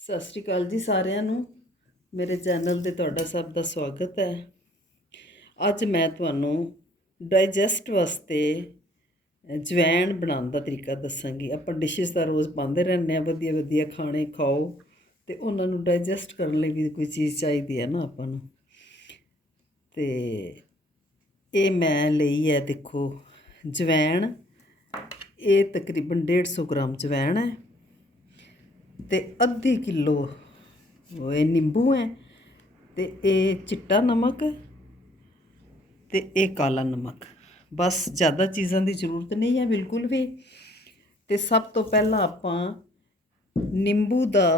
ਸਤਿ ਸ਼੍ਰੀ ਅਕਾਲ ਜੀ ਸਾਰਿਆਂ ਨੂੰ। ਮੇਰੇ ਚੈਨਲ ਤੇ ਤੁਹਾਡਾ ਸਭ ਦਾ ਸਵਾਗਤ ਹੈ। ਅੱਜ ਮੈਂ ਤੁਹਾਨੂੰ ਡਾਈਜੈਸਟ ਵਾਸਤੇ ਜਵੈਣ ਬਣਾਉਣ ਦਾ ਤਰੀਕਾ ਦੱਸਾਂਗੀ। ਆਪਾਂ ਡਿਸ਼ਸ ਤਾਂ ਰੋਜ਼ ਪਾਉਂਦੇ ਰਹਿੰਦੇ ਆ ਵਧੀਆ ਵਧੀਆ ਖਾਣੇ ਖਾਓ ਤੇ ਉਹਨਾਂ ਨੂੰ ਡਾਈਜੈਸਟ ਕਰਨ ਲਈ ਵੀ ਕੋਈ ਚੀਜ਼ ਚਾਹੀਦੀ ਹੈ ਨਾ ਆਪਾਂ ਨੂੰ। ਤੇ ਇਹ ਮੈਂ ਲਈ ਹੈ ਦੇਖੋ ਜਵੈਣ। ਇਹ ਤਕਰੀਬਨ 150 ਗ੍ਰਾਮ ਜਵੈਣ ਹੈ। ਅਤੇ ਅੱਧੀ ਕਿਲੋ ਇਹ ਨਿੰਬੂ ਹੈ ਅਤੇ ਇਹ ਚਿੱਟਾ ਨਮਕ ਅਤੇ ਇਹ ਕਾਲਾ ਨਮਕ। ਬਸ ਜ਼ਿਆਦਾ ਚੀਜ਼ਾਂ ਦੀ ਜ਼ਰੂਰਤ ਨਹੀਂ ਹੈ ਬਿਲਕੁਲ ਵੀ। ਅਤੇ ਸਭ ਤੋਂ ਪਹਿਲਾਂ ਆਪਾਂ ਨਿੰਬੂ ਦਾ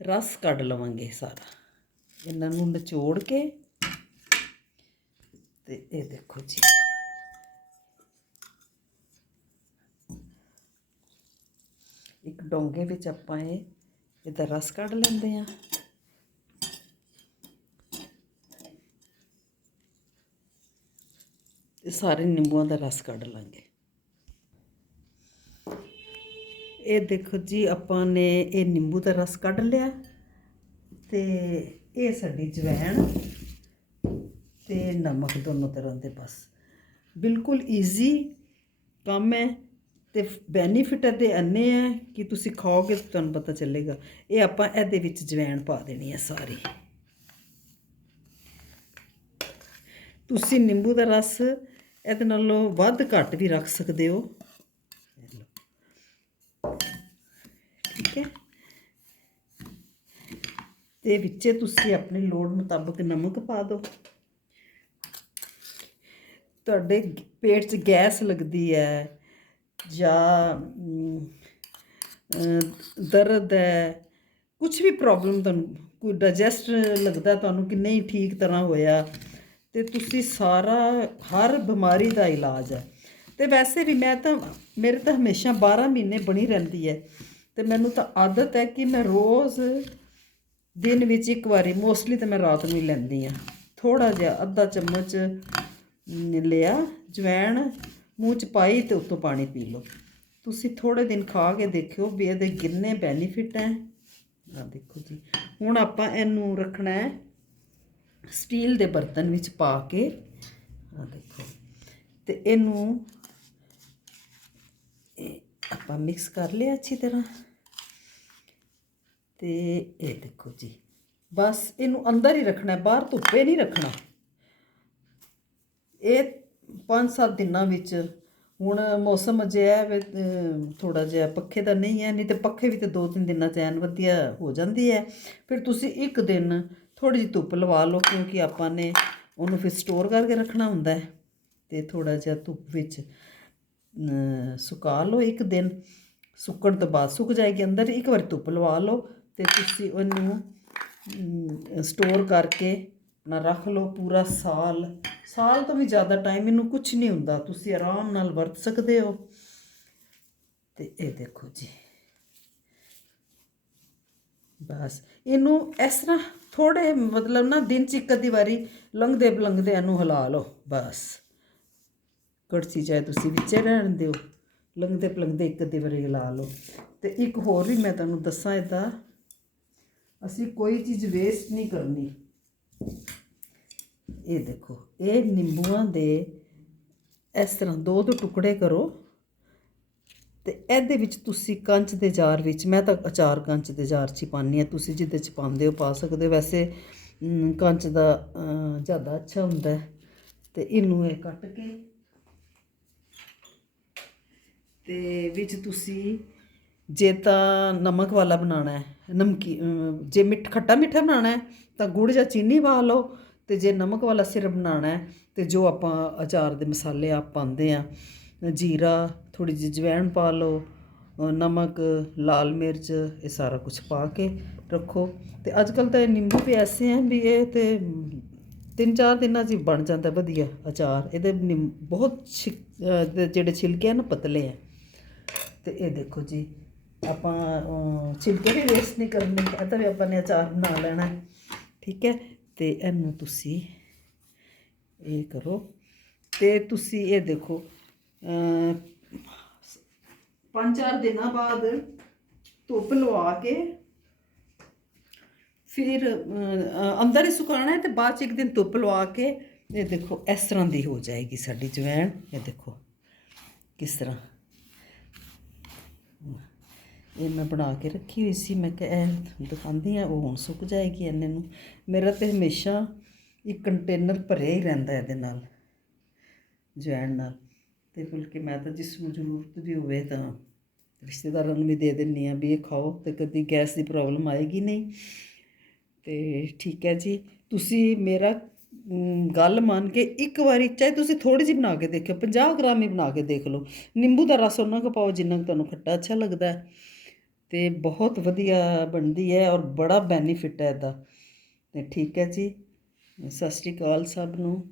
ਰਸ ਕੱਢ ਲਵਾਂਗੇ ਸਾਰਾ। ਇਹਨਾਂ ਨੂੰ ਨਿਚੋੜ ਕੇ ਤੇ ਇਹ ਦੇਖੋ ਜੀ ਇੱਕ ਡੋਂਗੇ ਵਿੱਚ ਆਪਾਂ ਇਹ, ਇਹਦਾ ਰਸ ਕੱਢ ਲੈਂਦੇ ਆ ਤੇ ਸਾਰੇ ਨਿੰਬੂਆਂ ਦਾ ਰਸ ਕੱਢ ਲਾਂਗੇ। ਇਹ ਦੇਖੋ ਜੀ, ਆਪਾਂ ਨੇ ਇਹ ਨਿੰਬੂ ਦਾ ਰਸ ਕੱਢ ਲਿਆ ਤੇ ਇਹ ਸਾਡੀ ਜਵੈਣ ਤੇ ਨਮਕ ਦੋਨੋਂ ਤਰ੍ਹਾਂ ਦੇ ਬਸ। ਬਿਲਕੁਲ ਈਜ਼ੀ ਕੰਮ ਹੈ। ਤੇ ਬੈਨੀਫਿਟ ਇਹਦੇ ਅੰਨੇ ਹੈ ਕਿ ਤੁਸੀਂ ਖਾਓਗੇ ਤੁਹਾਨੂੰ ਪਤਾ ਚੱਲੇਗਾ। ਇਹ ਆਪਾਂ ਇਹਦੇ ਵਿੱਚ ਜਵੈਣ ਪਾ ਦੇਣੀ ਹੈ ਸਾਰੀ। ਤੁਸੀਂ ਨਿੰਬੂ ਦਾ ਰਸ ਇਹਦੇ ਨਾਲੋਂ ਵੱਧ ਘੱਟ ਵੀ ਰੱਖ ਸਕਦੇ ਹੋ। ਠੀਕ ਹੈ। ਤੇ ਵਿੱਚੇ ਤੁਸੀਂ ਆਪਣੀ ਲੋੜ ਮੁਤਾਬਕ ਨਮਕ ਪਾ ਦਿਓ ਤੁਹਾਡੇ ਪੇਟ 'ਚ ਗੈਸ ਲੱਗਦੀ ਹੈ। ਜਾਂ ਦਰਦ ਹੈ ਕੁਝ ਵੀ ਪ੍ਰੋਬਲਮ ਤੁਹਾਨੂੰ, ਕੋਈ ਡਾਈਜੈਸਟ ਲੱਗਦਾ ਤੁਹਾਨੂੰ ਕਿ ਨਹੀਂ ਠੀਕ ਤਰ੍ਹਾਂ ਹੋਇਆ, ਤੇ ਤੁਸੀਂ ਸਾਰਾ, ਹਰ ਬਿਮਾਰੀ ਦਾ ਇਲਾਜ ਹੈ। ਤੇ ਵੈਸੇ ਵੀ ਮੈਂ ਤਾਂ, ਮੇਰੇ ਤਾਂ ਹਮੇਸ਼ਾ 12 ਮਹੀਨੇ ਬਣੀ ਰਹਿੰਦੀ ਹੈ, ਤੇ ਮੈਨੂੰ ਤਾਂ ਆਦਤ ਹੈ ਕਿ ਮੈਂ ਰੋਜ਼ ਦਿਨ ਵਿੱਚ ਇੱਕ ਵਾਰੀ ਮੋਸਟਲੀ ਤਾਂ ਮੈਂ ਰਾਤ ਨੂੰ ਹੀ ਲੈਂਦੀ ਆ ਥੋੜਾ ਜਿਹਾ ਅੱਧਾ ਚਮਚ ਲਿਆ, ਜਵੈਣ ਮੂੰਹ ਚ ਪਾਈ ਤੇ ਉੱਤੋਂ ਪਾਣੀ ਪੀ ਲਓ। ਤੁਸੀਂ ਥੋੜੇ ਦਿਨ ਖਾ ਕੇ ਦੇਖਿਓ ਵੀ ਇਹਦੇ ਕਿੰਨੇ ਬੈਨੀਫਿਟ ਹੈ। ਆ ਦੇਖੋ ਜੀ, ਹੁਣ ਆਪਾਂ ਇਹਨੂੰ ਰੱਖਣਾ ਹੈ ਸਟੀਲ ਦੇ ਬਰਤਨ ਵਿੱਚ ਪਾ ਕੇ। ਆ ਦੇਖੋ, ਤੇ ਇਹਨੂੰ ਇਹ ਆਪਾਂ ਮਿਕਸ ਕਰ ਲਿਆ ਅੱਛੀ ਤਰ੍ਹਾਂ। ਤੇ ਇਹ ਦੇਖੋ ਜੀ, ਬਸ ਇਹਨੂੰ ਅੰਦਰ ਹੀ ਰੱਖਣਾ ਬਾਹਰ ਧੁੱਪੇ ਨਹੀਂ ਰੱਖਣਾ। ਇਹ 5-7 ਦਿਨਾਂ ਵਿੱਚ ਹੁਣ ਮੌਸਮ ਅਜਿਹਾ ਹੈ ਥੋੜਾ ਜਿਹਾ ਪੱਖੇ ਦਾ ਨਹੀਂ ਹੈ, ਨਹੀਂ ਤੇ ਪੱਖੇ ਵੀ ਤੇ 2-3 ਦਿਨਾਂ ਚ ਐਨ ਵਧੀਆ ਹੋ ਜਾਂਦੀ ਹੈ। ਫਿਰ ਤੁਸੀਂ ਇੱਕ ਦਿਨ ਥੋੜੀ ਜਿਹੀ ਧੁੱਪ ਲਵਾ ਲਓ ਕਿਉਂਕਿ ਆਪਾਂ ਨੇ ਉਹਨੂੰ ਫਿਰ ਸਟੋਰ ਕਰਕੇ ਰੱਖਣਾ ਹੁੰਦਾ ਹੈ ਤੇ ਥੋੜਾ ਜਿਹਾ ਧੁੱਪ ਵਿੱਚ ਸੁਕਾ ਲਓ ਇੱਕ ਦਿਨ। ਸੁੱਕਣ ਤੋਂ ਬਾਅਦ ਸੁੱਕ ਜਾਏਗੀ ਅੰਦਰ, ਇੱਕ ਵਾਰ ਧੁੱਪ ਲਵਾ ਲਓ ਤੇ ਤੁਸੀਂ ਉਹਨੂੰ ਸਟੋਰ ਕਰਕੇ ਆਪਣਾ ਰੱਖ ਲਓ ਪੂਰਾ ਸਾਲ। ਸਾਲ ਤੋਂ ਵੀ ਜ਼ਿਆਦਾ ਟਾਈਮ ਇਹਨੂੰ ਕੁਝ ਨਹੀਂ ਹੁੰਦਾ। ਤੁਸੀਂ ਆਰਾਮ ਨਾਲ ਵਰਤ ਸਕਦੇ ਹੋ। ਤੇ ਇਹ ਦੇਖੋ ਜੀ। ਬਸ, ਇਹਨੂੰ ਇਸ ਤਰ੍ਹਾਂ ਥੋੜੇ ਮਤਲਬ ਨਾ ਦਿਨ ਚ ਇੱਕ ਅੱਧੀ ਵਾਰੀ ਲੰਘਦੇ ਬਲੰਘਦੇ ਇਹਨੂੰ ਹਿਲਾ ਲਓ। ਬਸ। ਕੜਛੀ ਚਾਹੇ ਤੁਸੀਂ ਵਿੱਚੇ ਰਹਿਣ ਦਿਓ। ਲੰਘਦੇ ਪਲੰਘਦੇ ਇੱਕ ਅੱਧੀ ਵਾਰੀ ਹਿਲਾ ਲਓ। ਤੇ ਇੱਕ ਹੋਰ ਵੀ ਮੈਂ ਤੁਹਾਨੂੰ ਦੱਸਾਂ ਇਦਾਂ ਅਸੀਂ ਕੋਈ ਚੀਜ਼ ਵੇਸਟ ਨਹੀਂ ਕਰਨੀ। ਇਹ ਦੇਖੋ, ਇਹ ਨਿੰਬੂਆਂ ਦੇ ਇਸ ਤਰ੍ਹਾਂ ਦੋ ਦੋ ਟੁਕੜੇ ਕਰੋ ਤੇ ਇਹਦੇ ਵਿੱਚ ਤੁਸੀਂ ਕੰਚ ਦੇ ਜਾਰ ਵਿੱਚ, ਮੈਂ ਤਾਂ ਅਚਾਰ ਕੰਚ ਦੇ ਜਾਰ 'ਚ ਹੀ ਪਾਉਂਦੀ ਹਾਂ, ਤੁਸੀਂ ਜਿਹਦੇ 'ਚ ਪਾਉਂਦੇ ਹੋ ਪਾ ਸਕਦੇ ਹੋ। ਵੈਸੇ ਕੰਚ ਦਾ ਜ਼ਿਆਦਾ ਅੱਛਾ ਹੁੰਦਾ ਹੈ ਤੇ ਇਹਨੂੰ ਇਹ ਕੱਟ ਕੇ ਤੇ ਵਿੱਚ ਤੁਸੀਂ ਜੇ ਤਾਂ ਨਮਕ ਵਾਲਾ ਬਣਾਉਣਾ ਹੈ, ਨਮਕੀ ਜੇ ਮਿੱਠ, ਖੱਟਾ ਮਿੱਠਾ ਬਣਾਉਣਾ ਹੈ, ਤਾਂ ਗੁੜ ਜਾਂ ਚੀਨੀ ਪਾ ਲਓ ਤੇ ਜੇ ਨਮਕ ਵਾਲਾ ਸਿਰਪ ਬਣਾਉਣਾ ਹੈ, ਤੇ ਜੋ ਆਪਾਂ ਅਚਾਰ ਦੇ ਮਸਾਲੇ ਆਪ ਪਾਉਂਦੇ ਆ ਜੀਰਾ ਥੋੜੀ ਜਿਹੀ ਜਵੈਣ ਪਾ ਲਓ ਨਮਕ, ਲਾਲ ਮਿਰਚ, ਇਹ ਸਾਰਾ ਕੁਝ ਪਾ ਕੇ ਰੱਖੋ। ਤੇ ਅੱਜ ਕੱਲ ਤਾਂ ਇਹ ਨਿੰਬੂ ਵੀ ਐਸੇ ਆ ਵੀ ਇਹ ਤੇ ਤਿੰਨ ਚਾਰ ਦਿਨਾਂ 'ਚ ਹੀ ਬਣ ਜਾਂਦਾ ਵਧੀਆ ਅਚਾਰ। ਇਹਦੇ ਨਿੰਮ- ਬਹੁਤ ਛਿ- ਜਿਹੜੇ ਛਿਲਕੇ ਆ ਨਾ ਪਤਲੇ ਆ। ਤੇ ਇਹ ਦੇਖੋ ਜੀ, ਆਪਾਂ ਛਿਲਕੇ ਵੀ ਵੇਸਟ ਨਹੀਂ ਕਰਨੇ, ਇਹ ਤਾਂ ਵੀ ਆਪਾਂ ਨੇ ਅਚਾਰ ਬਣਾ ਲੈਣਾ ਹੈ। ਠੀਕ ਹੈ? ਤੇ ਇਹਨੂੰ ਤੁਸੀਂ ਇਹ ਕਰੋ ਤੇ ਤੁਸੀਂ ਇਹ ਦੇਖੋ ਪੰਜ ਚਾਰ ਦਿਨਾਂ ਬਾਅਦ ਧੁੱਪ ਲਵਾ ਕੇ ਫਿਰ ਅੰਦਰ ਹੀ ਸੁਕਾਉਣਾ ਹੈ ਤੇ ਬਾਅਦ ਚ ਇੱਕ ਦਿਨ ਧੁੱਪ ਲਵਾ ਕੇ ਇਹ ਦੇਖੋ, ਇਸ ਤਰ੍ਹਾਂ ਦੀ ਹੋ ਜਾਏਗੀ ਸਾਡੀ ਜਵੈਣ। ਇਹ ਦੇਖੋ ਕਿਸ ਤਰ੍ਹਾਂ ਇਹ ਮੈਂ ਬਣਾ ਕੇ ਰੱਖੀ ਹੋਈ ਸੀ। ਮੈਂ ਕਿਹਾ ਇਹ ਦਿਖਾਉਂਦੀ ਆ ਉਹ ਹੁਣ ਸੁੱਕ ਜਾਏਗੀ ਇਹਨੇ ਨੂੰ। ਮੇਰਾ ਤੇ ਹਮੇਸ਼ਾ ਇੱਕ ਕੰਟੇਨਰ ਭਰਿਆ ਹੀ ਰਹਿੰਦਾ ਇਹਦੇ ਨਾਲ, ਜਵੈਣ ਨਾਲ। ਤੇ ਬਲਕਿ ਮੈਂ ਤਾਂ ਜਿਸ ਨੂੰ ਜ਼ਰੂਰਤ ਵੀ ਹੋਵੇ ਤਾਂ ਰਿਸ਼ਤੇਦਾਰਾਂ ਨੂੰ ਵੀ ਦੇ ਦਿੰਨੀ ਆ ਵੀ ਇਹ ਖਾਓ ਤੇ ਕਦੀ ਗੈਸ ਦੀ ਪ੍ਰੋਬਲਮ ਆਏਗੀ ਨਹੀਂ। ਤੇ ਠੀਕ ਹੈ ਜੀ, ਤੁਸੀਂ ਮੇਰਾ ਗੱਲ ਮੰਨ ਕੇ ਇੱਕ ਵਾਰੀ ਚਾਹੇ ਤੁਸੀਂ ਥੋੜੀ ਜਿਹੀ ਬਣਾ ਕੇ ਦੇਖਿਓ 50 ਗ੍ਰਾਮ ਹੀ ਬਣਾ ਕੇ ਦੇਖ ਲਓ। ਨਿੰਬੂ ਦਾ ਰਸ ਉਹਨਾਂ ਕੁ ਪਾਓ ਜਿੰਨਾ ਕੁ ਤੁਹਾਨੂੰ ਖੱਟਾ ਅੱਛਾ ਲੱਗਦਾ ਹੈ। ਤੇ ਬਹੁਤ ਵਧੀਆ ਬਣਦੀ ਹੈ ਔਰ ਬੜਾ ਬੈਨੀਫਿਟ ਹੈ ਇਹਦਾ। ਅਤੇ ਠੀਕ ਹੈ ਜੀ, ਸਤਿ ਸ਼੍ਰੀ ਅਕਾਲ ਸਭ ਨੂੰ।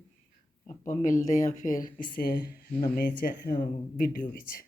ਆਪਾਂ ਮਿਲਦੇ ਹਾਂ ਫਿਰ ਕਿਸੇ ਨਵੇਂ ਚੈ ਵੀਡੀਓ ਵਿੱਚ।